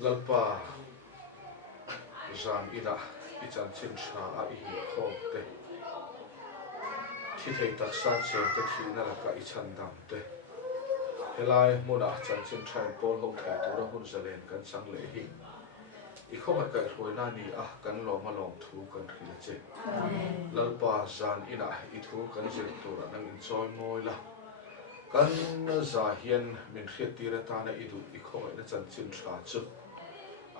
lalpa zan ina ichan chin sha a I khom te thi thei tak san chen te thi na la ka ichan dam te helai mona chan chin thain pol ho thai tura hun zalen kan sang le hi I khom ka roi na ni a kan lo ma long thu kan khil che lalpa zan ina I thu kan zel tura nang enjoy moi la kan za hian min khiat tira ta na idu I khom na chan chin tha chu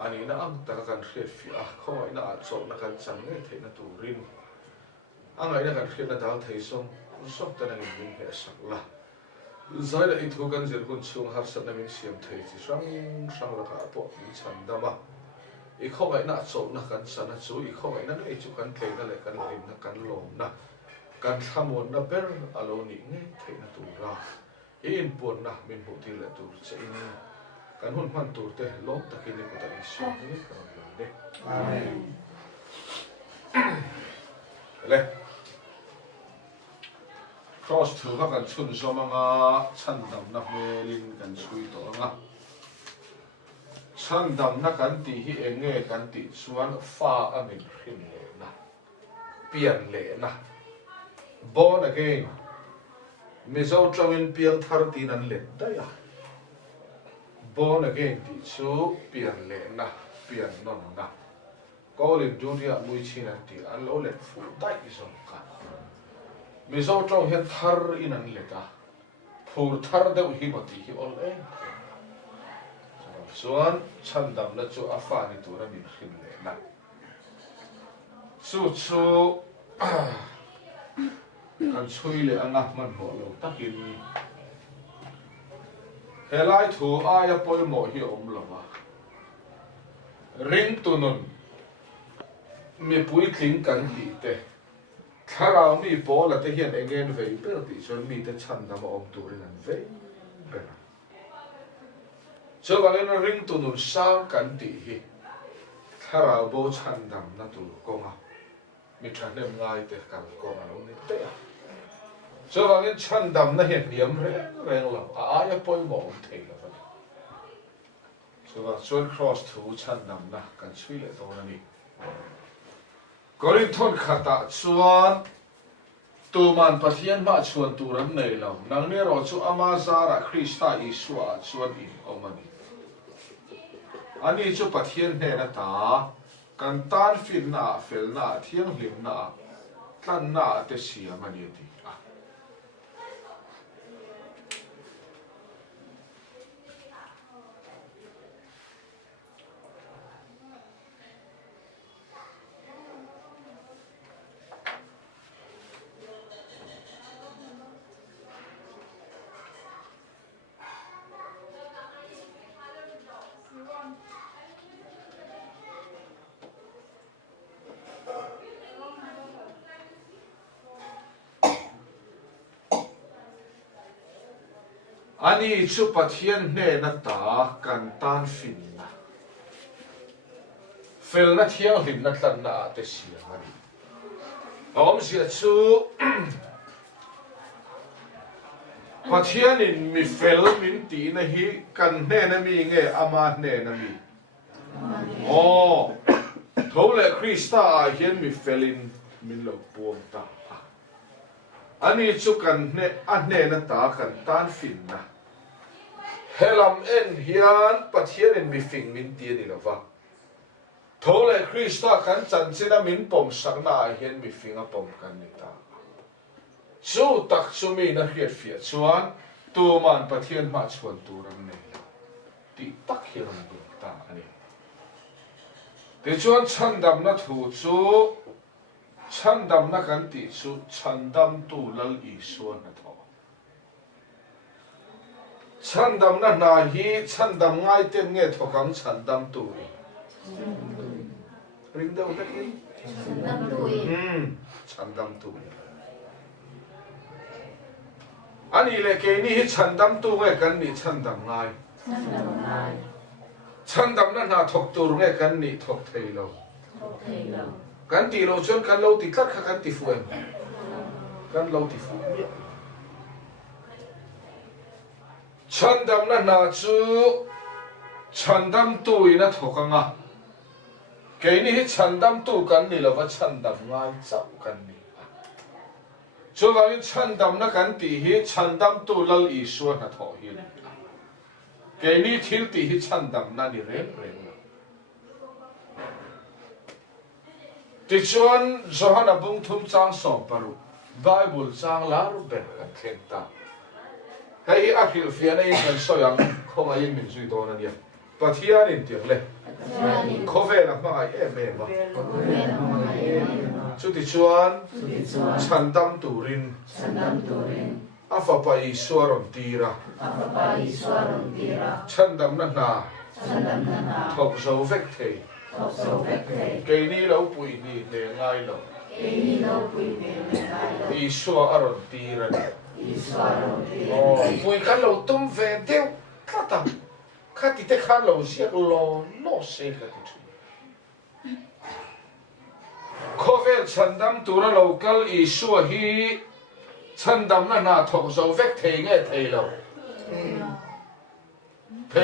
ani na ang ta kan khiat fi a khom na a chok na kan chang nge thei na turin angai na kan khiat na dal thei som sok ta na min he sak la zai la I thu kan zel hun chung har sat na min siam thei chi sang la ka po min chan da ma I khom na chok na kan san na chu I khom na nei chu kan thei na le kan rim na kan lom na kan thamon na ber alo ni nge thei na tu ra in pon na min hu ti le tur che in kan hun man tur te lom takin ni ko ta I so ni kan ne amen le cross thu ka kan chun so manga chan dam na melin kan chui to nga chan dam na kan ti hi enge kan ti chuan fa amin hrin le na pian le na born again mizo trawin piang thar tin an let da ya born again ti chu pian le na pian non na kolin dunia mui chin an ti an lo let fu dai zong ka mizo traw hian thar in an leta phur thar deuh hi mati hi ol e chuan chan dam na chu afa ni tura min hrin le na chu kan chui le anga man ho lo takin helai thu aya poi mo hi om lova ring tunun mi pui tling kan hi te tharau mi bola te hian engen vei per ti chon mi te chan dam om turin an vei per so walen ring tunun sang kan ti hi tharau bo chan dam na tu konga mi thanem ngai te kan konga lo ni te so walen chan dam na hian niam reng lo aya poi mo om thei la va so wa chuan cross thu chan dam na kan chui le to na ni Korinthon khata chuan tu man pathian ma chuan turan nei lo nang ne ro chu ama zara Krista Isua chuan in omani ani chu pathian ne na ta kan tan fin na fel na thiang hlim na tlan na te siam ani ti ani chu pathian ne na ta kan tan fin na fel na thiang hlim na tlan na te siam ani om sia chu pathian in mi fel min ti na hi kan ne na mi nge ama ne na mi thole Krista hian mi felin min lo puang ta ani chu kan ne a ne na ta kan tan fin na helam en hian pathian in mi fing min ti ni lova thole Krista kan chan china min pom sakna hian mi finga pom kan ni ta chu tak chu mi na hiat fia chuan tu man pathian ma chuan turam nei ti tak hiram du ta ani ti chuan chan dam na thu chu chan dam na kan ti chu chan dam tu lal I suan na tho chan dam na na hi chan dam ngai ten nge thokang chan dam tu ring deuh tak ni chan dam tu ani le ke ni hi chan dam tu nge kan ni chan dam ngai chan dam na na thok tur nge kan ni thok thei lo kan ti lo chon kan lo ti tlat kha kan ti fuem kan lo ti fu chan dam na na chu chandam tu ina thokanga cái này chandam tu kan ni lova chandam ngai chau kan ni cho vào chandam na kan ti hi chandam tu lal iswa na tho hi cái này thil ti hi chandam na ni rem ti chuan Johana bung thum chang som paru Bible chang la ru ben kan khen ta hei a khil fian ei kan soyang khong ai min zui do na ni pathian in tiang le khove na ma ai em em chu ti chuan chandam turin afa pa iswaron tira chandam na na thok zo vek thei cái ní lâu bụi đi để ngay lâu đi xua aron tì ra bụi khăn lâu tôm về đeo khát tầm khát thì thế khăn lâu giết lo nó sẽ khát thì chui khó về chân đam tu ra lâu cal ý xua hi chân đam là na thọc dầu vét thề nghe thề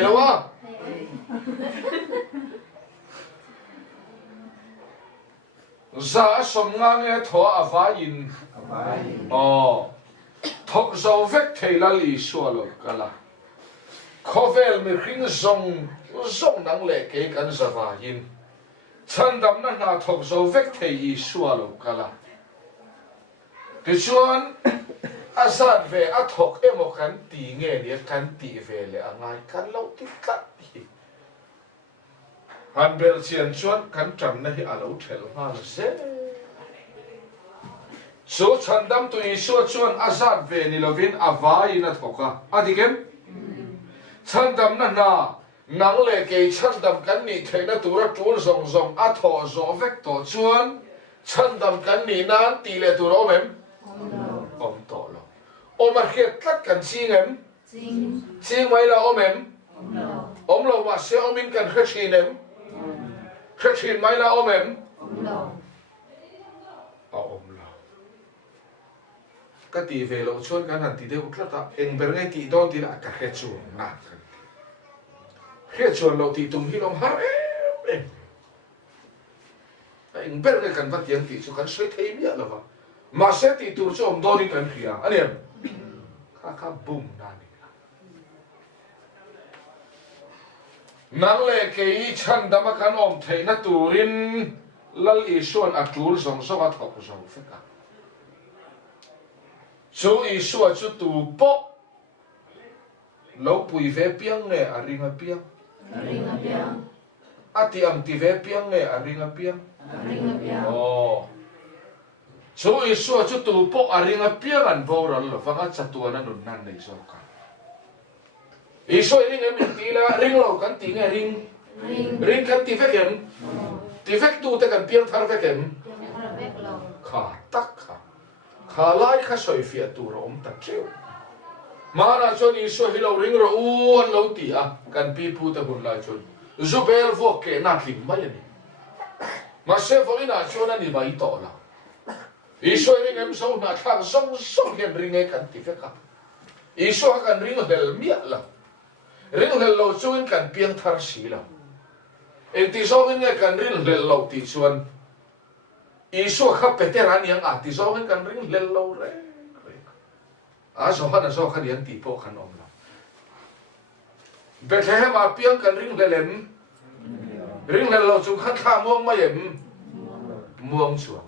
lâu à za som nga nghe tho avain thok zo vek theila li sualo kala khovel mi khing zong nang le ke kan zavain chandam na na thok zo vek thei sualo kala ti chuan azat ve a thok emo kan ti nge ni kan ti ve le angai kan lo ti kat hi han bel chian chuan kan tram na hi alo thel ma se so chandam tu isu chuan azat ve ni lovin avai na thoka adikem chandam na na nang le ke chandam kan ni theina tura tul zong zong a tho zo vek to chuan chandam kan ni nan ti le tur omem om to lo omar khiat tlat kan chingem ching mai la omem om lo ma se omin kan khachinem khát hin mai là ôm em ôm lo cái tỷ về lâu chuan cái hàng tỷ đều rất là em bên ngay tỷ đón tỷ là cả khét chuồn nát khét chuồn lâu tỷ tung hi lòng har em em bên ngay cần vật tiền tỷ cho cần suy thấy miệng là vậy mà sẽ tỷ tur cho ông đón đi cần kia anh em khá bùng nani nang le ke chan dama kan om theina turin lal isuan atul song song a thok song feka chu isua chu tu po lo pui ve piang nge aringa piang ati ang ti ve piang nge aringa piang chu isua chu tu po aringa piang an boral lo fanga chatuana nun nan nei so ka isoi ring em tila ring lo kan ti nge ring kan ti vekem ti vek tu te kan piang thar vekem kha tak kha lai kha soi fia tu ro om tak cheu mara chon isoi hilo ring ro u an lo ti a kan pi pu te hun lai chon zubel vo ke na tling mai ni ma se vo ina chon ani mai to la isoi ring em so na thang song hen ring e kan ti veka isoi kan ring hel mia la ring lel lo chuin kan piang thar si lo en ti zo nge kan ring lel lo ti chuan isu kha peteran yang a ti zo nge kan ring lel lo re a zo khan yang ti po khan om lo Bethlehem a piang kan ring lelem ring lel lo chu khan kha muang mai em muang chuang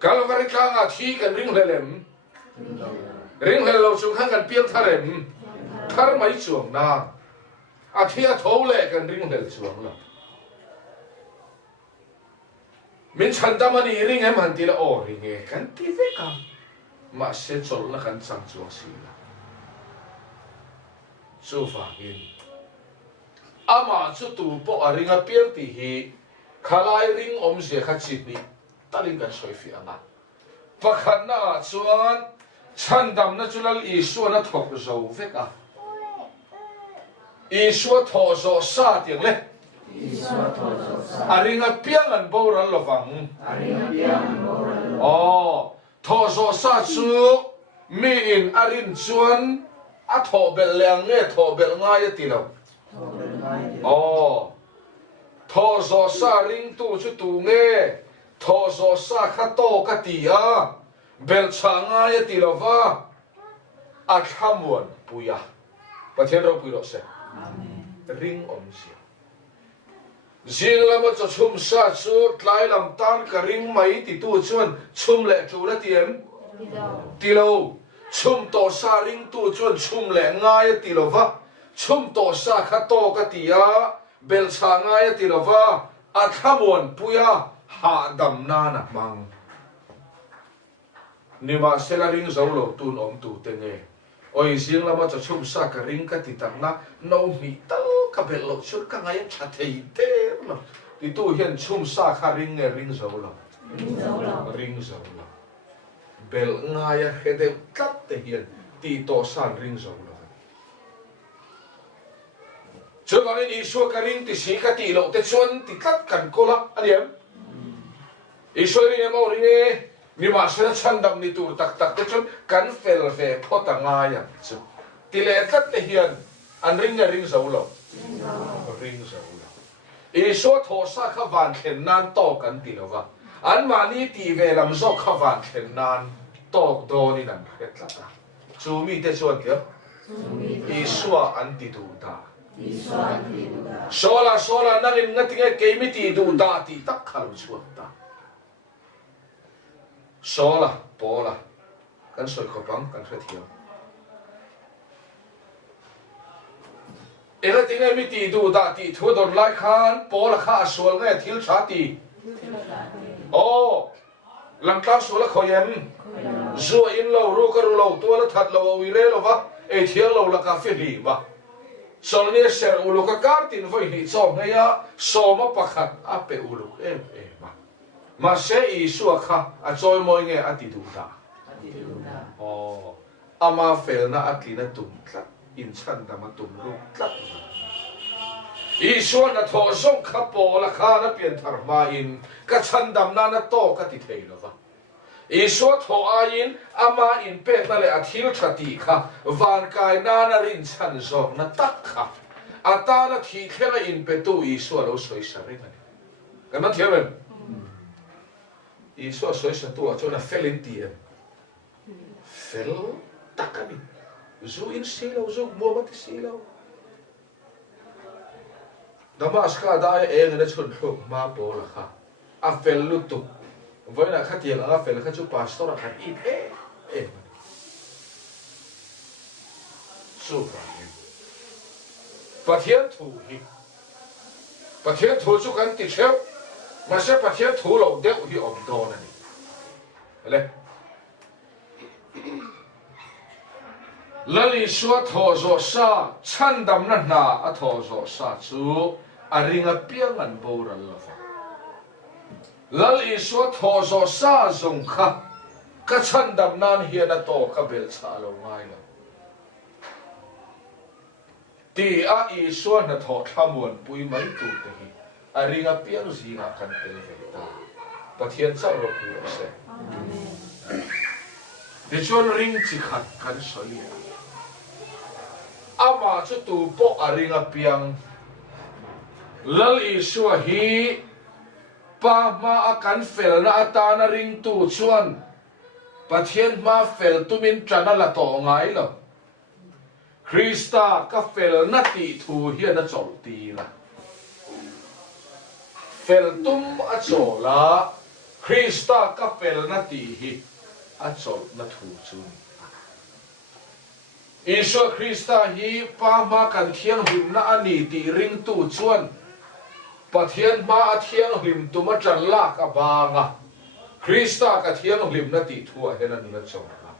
Calvary ka nga thi kan ring lelem ring lel lo chu khan kan piang tharem thar mai chuang na a thia tho le kan ring lel chuang la min chandam ani ring em han ti la o ring e kan ti ve ka ma se chol na kan chang chuang si la chu fa in ama chu tu po a ringa piang ti hi khalai ring om se kha chi ni taling kan soi fi anga pakhat na chuan chandam na chulal isu na thok zo ve ka Isua tho zo sa tiang le aringa piang an boral lovang tho zo sa chu mi in arin chuan a tho bel leng nge tho bel ngai ti lo ô thọ gió sa ring tu chu tu nghe thọ gió sa khát to khát tì à bel chang ai ti lova at hamuan puya pathian ro pui ro se ring om sia zing lama cho chum sa chu tlai lam tan ka ring mai ti tu chuan chum le chu la tiam ti lo chum to sa ring tu chuan chum le ngai ti lova chum to sa kha to ka ti a bel cha ngai ti lova at hamuan puya ha dam na na mang ni ma sela ring zo lo tun om tu te nge oi zing lama cho chum sa ka ring ka ti tak na no mi tal ka bel lo chur ka ngai cha thei te lo ti tu hian chum sa kha ring nge ring zo lo bel ngai a hede tat te hian ti to san ring zo lo chu bang in isu ka ring ti si ka ti lo te chuan ti tat kan ko la aniam isu ring emo ring e mi ma se chan dam ni tur tak tak te chun kan fel ve phota nga ya chu ti le tat te hian an ring zo lo i so tho sa kha van khen nan to kan ti lo wa an ma ni ti ve lam zo kha van khen nan to do ni nan het la ta chu mi te chuan ke i so an ti tu ta sola nangin ngatinge ke mi ti du da ti tak khal chuan ta sola pola kan soi khopang kan kha thiam ela tinga mi ti du da ti thu don lai khan pola kha sual nge thil tha ti o lam ta sual khoyem zo in lo ru ka ru lo to la that lo wi re lo wa e thial lo la ka fe li ba sol ni ser ulu ka kartin voi ni chom nge ya so ma pakhat a pe ulu em ma se i su kha a choi moi nge a ti du da o ama fel na atlina tum tla in chan da ma tum ru tla i su na tho song kha po la kha na pian thar ma in ka chan dam na na to ka ti thei lo va i su tho a in ama in pe na le a thil thati kha van kai na na rin chan zo na tak kha ata na thi khela in pe tu i su lo soi sa ri ni ka ma thiam i so soi sa tu a chona felin ti fel takani zu in silo zu mo ma ti silo damas ka da e ngana chun thuk ma po la kha a fel lu tu voi na kha ti a fel kha chu pastor kha i e su pathian thu chu kan ti cheu mà sẽ phát hiện thủ lậu đeo hi ổn đồ này lên lali suat thọ zo sa chan dam na na a thọ zo sa chu a ringa piang an bo ral la lali suat thọ zo sa zong kha ka chan dam nan hian a to ka bel cha lo ngai lo ti a i suat na thọ thamuan pui mai tu te hi a ringa piang zinga kan tel ve ta pathian cha ro pu se de chon ring chi khat kan soli ama chu tu po a ringa piang lal i suwa hi pa ma a kan fel na ata na ring tu chuan pathian ma fel tumin trana la to ngai lo Krista ka fel na ti thu hian a chol ti la fel tum a chola Krista ka fel na ti hi a chol na thu chu Iswa Krista hi pa ma kan thiang him na ani ti ring tu chuan pathian ma a thiang him tu ma chan la ka banga Krista ka thiang him na ti thu a hen an la chol la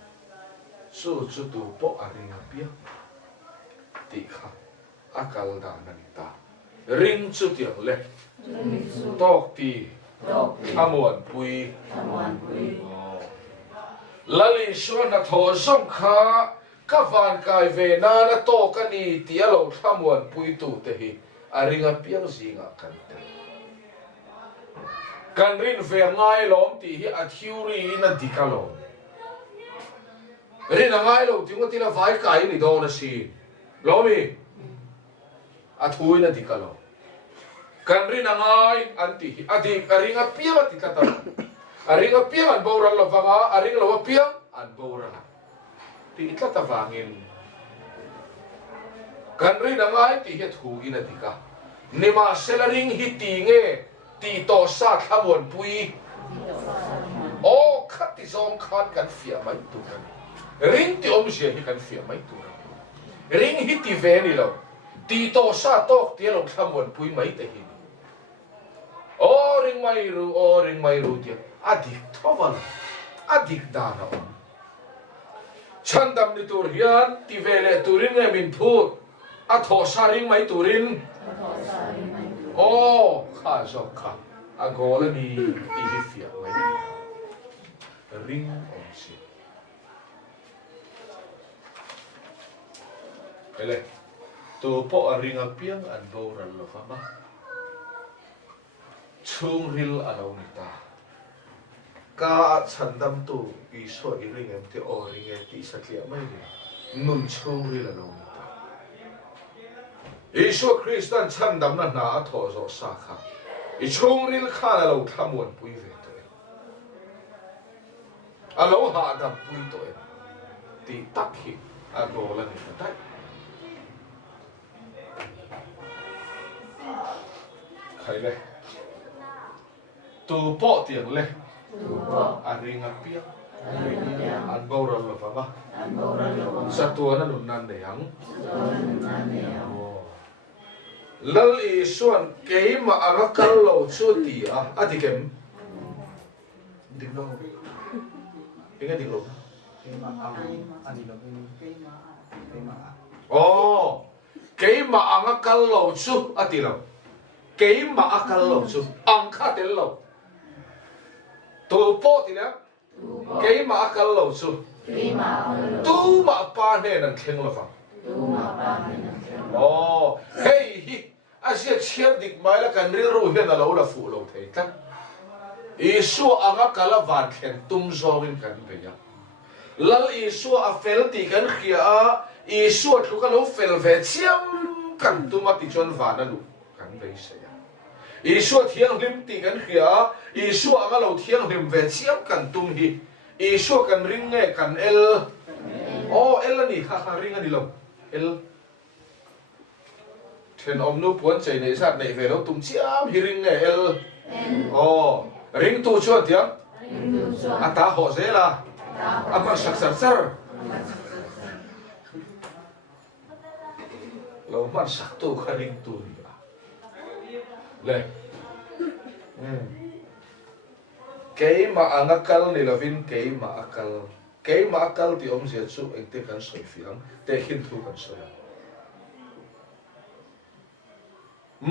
su chu tu po a ring a pia ti kha a kal da na ni ta ring chu tiang le tok ti hamuan pui lali suan na tho song kha ka van kai ve na na to ka ni ti alo hamuan pui tu te hi a ringa piang zinga kan te kan rin ve ngai lom ti hi a thiuri na dikalo rin ngai lo ti ngo ti la vai kai ni do na si lomi a thui na di kalo kan rin angai anti adik aring a piang ati tata aring a piang an bauran lo vanga aring lo piang an bauran ti tata vangin kan rin angai ti het hu ina di ka nima selaring hiti nge ti to sa thamon pui o khat ti zong khat kan fia mai tu kan ring ti om sia hi kan fia mai tu ring hiti ve ni lo ti to sa tok ti lo thamon pui mai te hi o ring mai ru ti adik thoval adik dana om chandam ni tur hian ti vele turin nge min phut a tho sa ring mai turin o kha zok kha a gola ni ti hi fia mai ring om si ele tu po a ring a piang an bo ran lo fa ma chung ril a lo ni ta ka chandam tu i so i ring em te o ring e ti sa klia mai ni nun chung ril a lo ni ta Isu Kristan chandam na na a tho zo sa kha i chung ril kha la lo thamon pui ve to alo ha dam pui to ti tak hi a go la ni ta khai le tu po tiang le a ring a piang an bo ra lo fa ba sa tu na nun nan de yang lal i suan ke ma anga kal lo chu ti a adikem dik lo inga dik lo oh ke ma anga kal lo chu ati lo ke ma akal lo chu ang kha tel lo tu po ti na ke ma akal lo chu tu ma pa ne nan theng lo fa oh hey hi asia chiar dik mai la kan ril ru he na lo la fu lo thei ta isu anga kala van khen tum zongin kan be ya lal isu a fel ti kan khia a isu thu ka lo fel ve chiam kan tu ma ti chon van na lu kan be se ya isu thiang lim ti kan khia isu anga lo thiang lim ve chiam kan tum hi isu kan ring nge kan el oh el ni kha kha ring ani lo el then om nu puan chei nei sat nei ve lo tum chiam hi ring nge el oh ring tu chuan tiang ata ho zela amar sak sar sar lo man sak tu kha ring tu le ke ma angakal ni lovin ke ma akal ti om zia chu eng te kan soi fiang te hin thu kan soi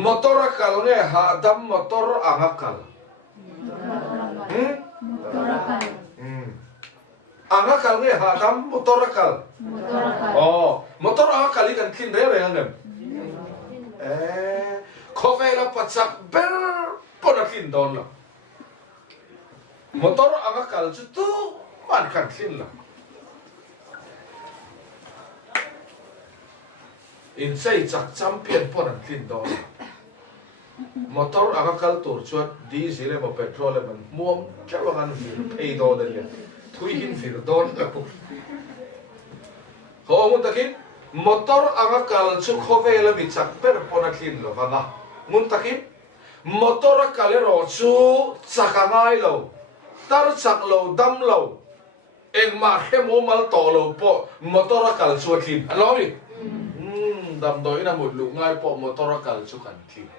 motor akal nge ha dam motor angakal angakal nge ha dam motor akal oh motor akal kan thin re re ngam khovela pachak ber pona thin don la motor angakal chu tu man kan thin la in sei chak champion pona thin don motor angakal tur chuat diesel mo petrol man muam chawangan fir pei do da ya thui hin fir don la pu ho mun takin motor angakal chu khovela mi chak per pona thin lo wanga mun takin motor akal ro chu chakangai lo tar chak lo dam lo eng ma khemo mal to lo po motor akal chu thin alo mi dam doi na mut lu ngai po motor akal chu kan thin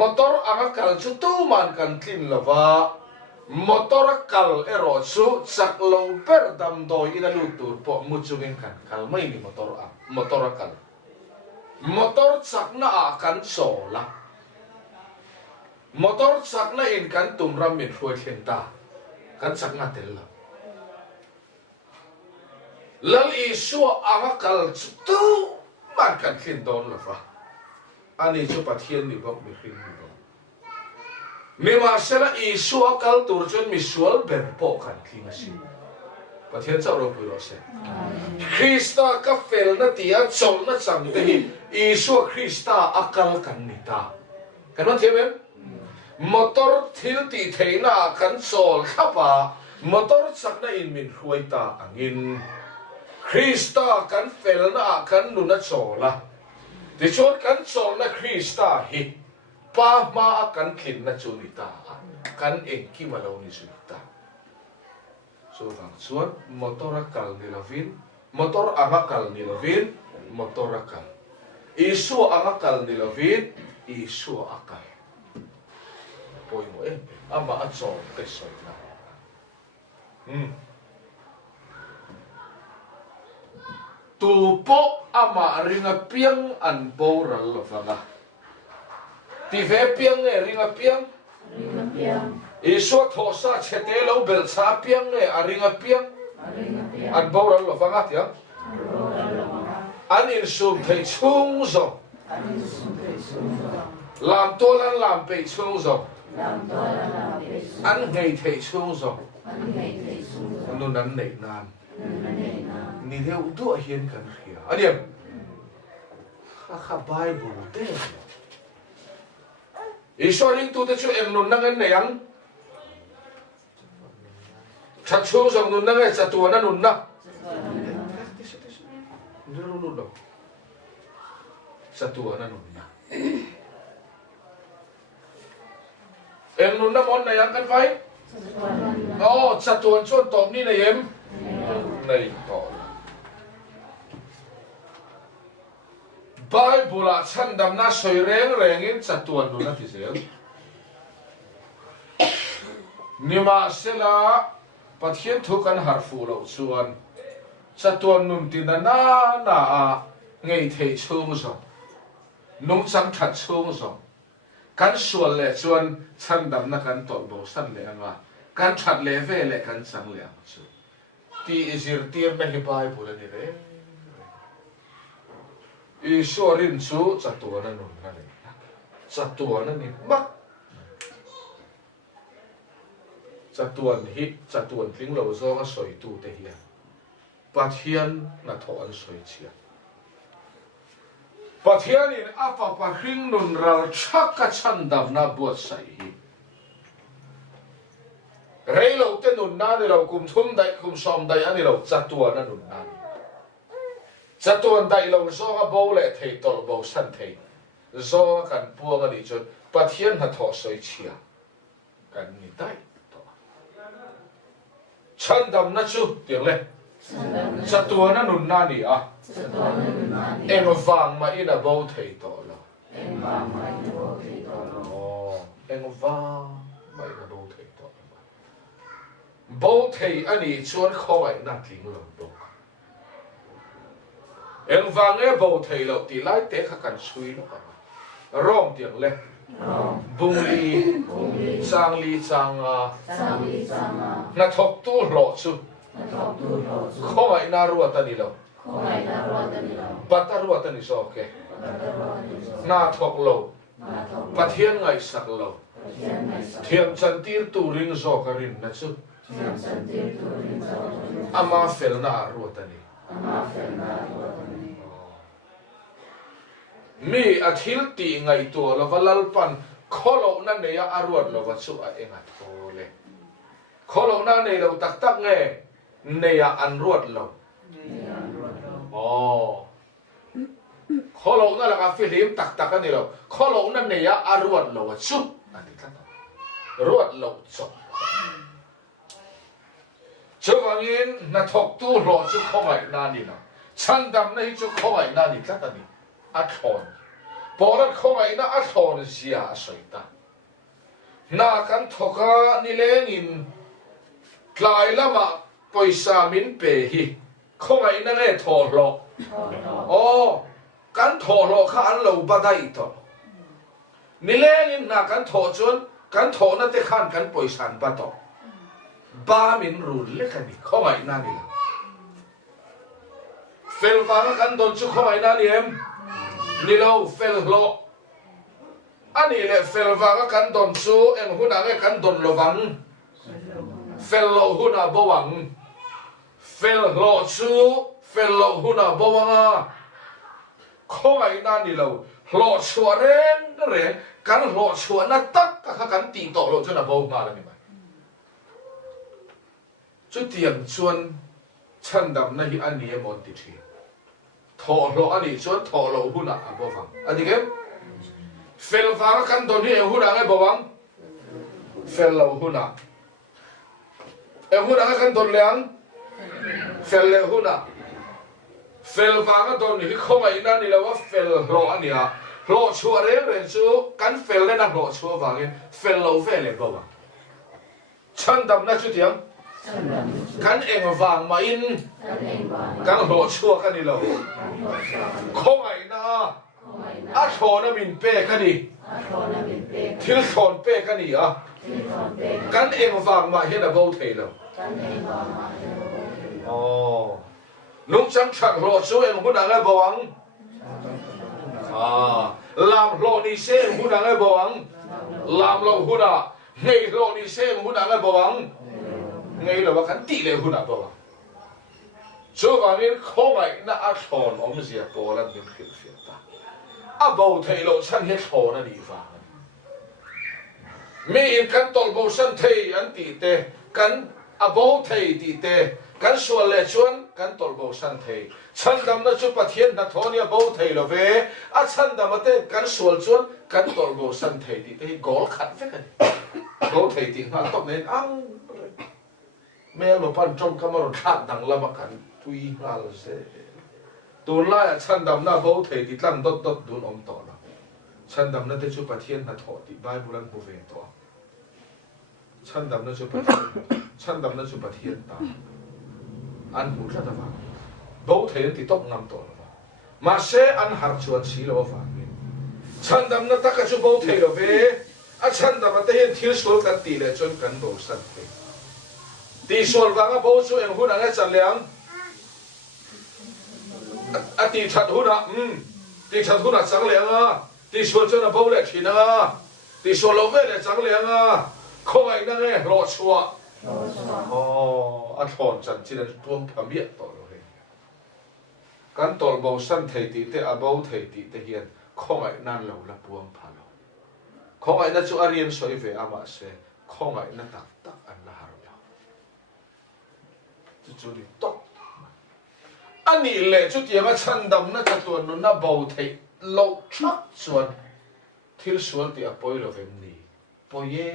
motor angakal chu tu man kan thin lova motor akal ero chu chak lo per dam doi ina lu tur po muchungin kan kal mai ni motor akal motor chak na a kan so la motor chak na in kan tum ram min huai khen ta kan chak na tel la lal isu angakal chu tu man kan thin don lova ani chu pathian ni bok mi khrin ni bok mi ma sela isu akal tur chun mi sual ber po kan thing asi pathian chau ro pui ro se Krista ka fel na tia chol na chang te hi Isu Krista akal kan ni ta kan man thiam em motor thil ti theina kan chol khapa motor chakna in min hruai ta angin Krista kan fel na kan nu na chola ti chon kan chol na Krista hi pa ma kan thin na chu ni ta kan eng ki ma lo ni chu ni ta so wang chuan motor akal ni lovin motor angakal ni lovin motor akal Isu angakal ni lovin Isu akal poi mo ama a chol te soi na tu po ama ringa piang an bo ral lovanga ti ve piang ringa piang Isu thosa chete lo bel cha piang ringa piang an bo ral lovanga tia an in sum thei chung zo làm to lan làm pe chung zo ăn ngày thầy chung zo nó nắn nảy nan ni theo đua hiền cần khía anh em khá Bible thế Israel tu te chu em nun nang này ang chặt chung zo nun nang chặt tua na nun na nun đâu chặt tua na nun na em nun na mon này ang kan vai chặt tuần chôn tôm ni này em này to Bible à chân đam na soi reng reng in chặt tuần nun na thì sao nhưng mà sẽ là bắt hiện thu kan har phu lo chuan chặt tuần nun tin na ngày thầy chung rồi nung chẳng thật chung rồi kan sual le chuan chan dam na kan tol bo san le anga kan that le ve le kan sang le chu ti izir tir me hi bai bula ni re I sorin chu chatuana nun na le chatuana ni mak chatuan hi chatuan thing lo zo nga soi tu te hi pathian na tho an soi chia pathian in apa pa hring nun ral thaka chandam na buat sai hi reilo te nun na ni lo kum thum dai kum som dai ani lo chatuan na nun na chatuan dai lo zo ga bo le thei tol bo san thei zo kan puang ani chun pathian na tho soi chia kan ni dai to chandam na chu tiang le chatuan na nun na ni em vàng mà in là vô thầy tổ lo em vàng mà in là vô thầy tổ vô thầy anh ấy chuan khoi na tiếng lo bốc em vàng ấy vô thầy lo thì lại té khắc cảnh suy lo rom tiếng le bung li sang li sang na thọc tu lo chu khoi na ruột ta đi lo Bata ruột anh so ke, na thọc lâu, pathian ngày sắc lâu, thiam chân tir tu ring so cái rin na chứ, ama fel na ruột anh, mi athil ti ngày tua lo valal pan, kholo na neya aruat lo vasu a engat khole, kholo na ne lo tak tak nghe, neya an ruột lo. Kholo na la film tak tak ani lo kholo na ne ya aruat lo chu ani ta ruat lo chu chu wangin na thok tu lo chu khomai na ni na chandam na hi chu khomai na ni ta ni a thon polat khomai na a thon sia soita na kan thoka ni lengin tlai lama poisa min pe hi khomai na nge tho lo kan tho lo kha an lo ba dai to ni lengin na kan tho chun kan tho na te khan kan poisan ba to ba min rul le kan ni khomai na ni fel va kan don chu khomai na ni em ni lo fel lo ani le fel va kan don chu en huna nge kan don lo wang fel lo huna bo wang fel lo chu fel lo huna bawanga khoi na ni lo lo chu reng re kan lo chu na tak ka kan ti to lo chu na baw ma la ni mai chu tiang chuan chan dam na hi ani mon ti thi tho lo ani chuan tho lo huna bawang adi ke fel fa kan don hi huna ngai bawang fel lo huna huna kan don leang fel le huna fel vanga don hi khoma ina ni lawa fel ro ania ro chu re re chu kan fel le na ro chu wangin fel lo ve le bawa chan dam na chu tiang kan eng wang ma in kan ro chu ka ni lo khoma ina a thona min pe ka ni thil thon pe ka ni a kan eng wang ma he na bo thei lo nung chẳng chẳng lo chú em hôn đang bawang làm lo ni xem hôn đang bawang làm lo hôn ngay lo ni xem hôn đang bawang ngay là bác hắn tị lệ hôn đang bawang chú vào nên không ai na ăn thòn ông gì bỏ lên những chuyện phiền ta bầu thầy lo chẳng hết thòn là đi vào mình căn tol bầu sân thầy anh tị tê căn bầu thầy tị tê kan sual le chuan kan tol bo san thei chan dam na chu pathian na thonia bo thei lo ve a chan dam ate kan sual chuan kan tol bo san thei ti te gol khat ve kan bo thei ti ha top nen ang me lo pan trong kamaro khat dang lama kan tui hal se tu la chan dam na bo thei ti tlang dot dot dun om to la chan dam na te chu pathian na tho ti bible an bu ve to chan dam na chu pathian ta an hul ra da va bo thei ti tok ngam to la ma se an har chuan si lo va chan dam na ta ka chu bo thei lo ve a chan dam ta hian thil sol kan ti le chon kan bo san thei ti sol wa nga bo chu eng hun anga chan leang a ti that hun a ti that hun a chang leang a ti sol chon a bo le thin a ti sol lo ve le chang leang a khong ai na nge lo chua a thon chan chin a tuam phamia to lo he kan tol bo san thei ti te a bo thei ti te hian khong ai nan lo la puam pha lo khong ai na chu arian soi ve ama se khong ai na tak tak an la har lo chu ni tok ani le chu tiang a chan dam na ka tuan no na bo thei lo thak chuan thil sual ti a poi lo vem ni poye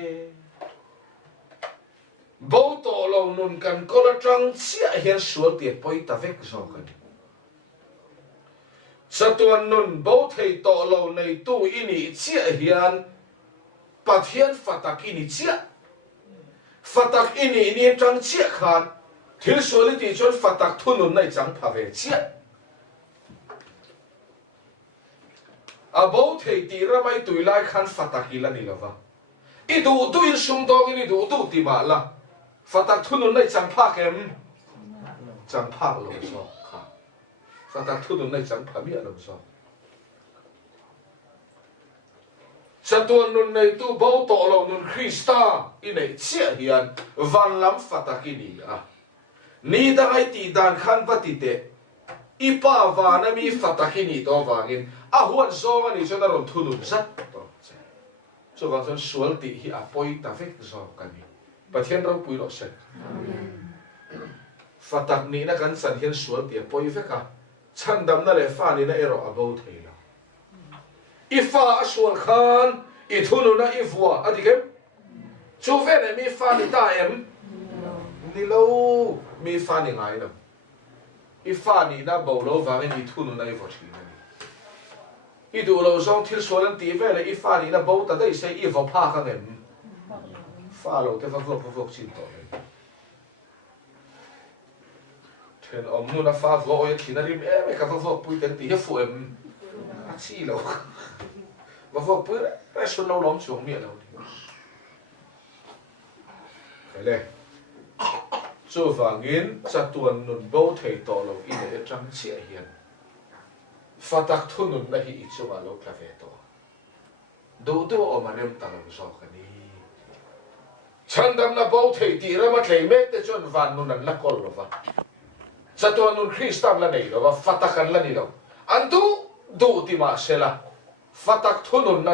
bo to lo nun kan kola trăng chia hian sual ti poi ta vek zo kan satuan nun bo thei to lo nei tu ini chia hian pathian fatak ini chia fatak ini ni trăng chia khan thil sual ti chon fatak thunun nei chang pha ve chia a bo thei ti ramai tuilai khan fatak ilani lova i du tu in sum dong ini du tu ti ma la fatak thunun nei chang pha kem chang pha lo so kha fatak thunun nei chang pha mi lo so satuan nun nei tu bo to lo nun Krista i nei chia hian van lam fatak ini a ni da ai ti dan khan pati te i pa va na mi fatak ini to wangin a huan zo ani chona ron thunun sat to so wang son sual ti hi a poi ta vek zo kani pathian rau pui lo sen fatak ni na kan san hian sual ti poi veka chan dam na le fa ni na ero abo thei la i fa a sual khan i thunu na i vua adike chu ve ne mi fa ni ta em ni lo mi fa ni ngai lo i fa ni na bo lo wa ngi thunu na i vo thi na i du lo zong thil sual an ti ve le i fa ni na bo ta dei sei i vo pha ka ngem fa lo te fa vok chin to then om nu na fa vo oi thina rim e ka fa vok pui ten ti he fu em a chi lo va vok pui re sun lo lom chuang mi lo le chu wangin chatuan nun bo thei to lo i ne tang chi a hian fatak thunun na hi i chu a lo tla ve to do o marem ta lo so ka ni chan dam na bo thei ti ra ma thlei mek te chon van nun an la kol lo va Satu anun Kristam la nei lo, fatakan la ni lo. Andu du ti ma sela. Fatak thunun na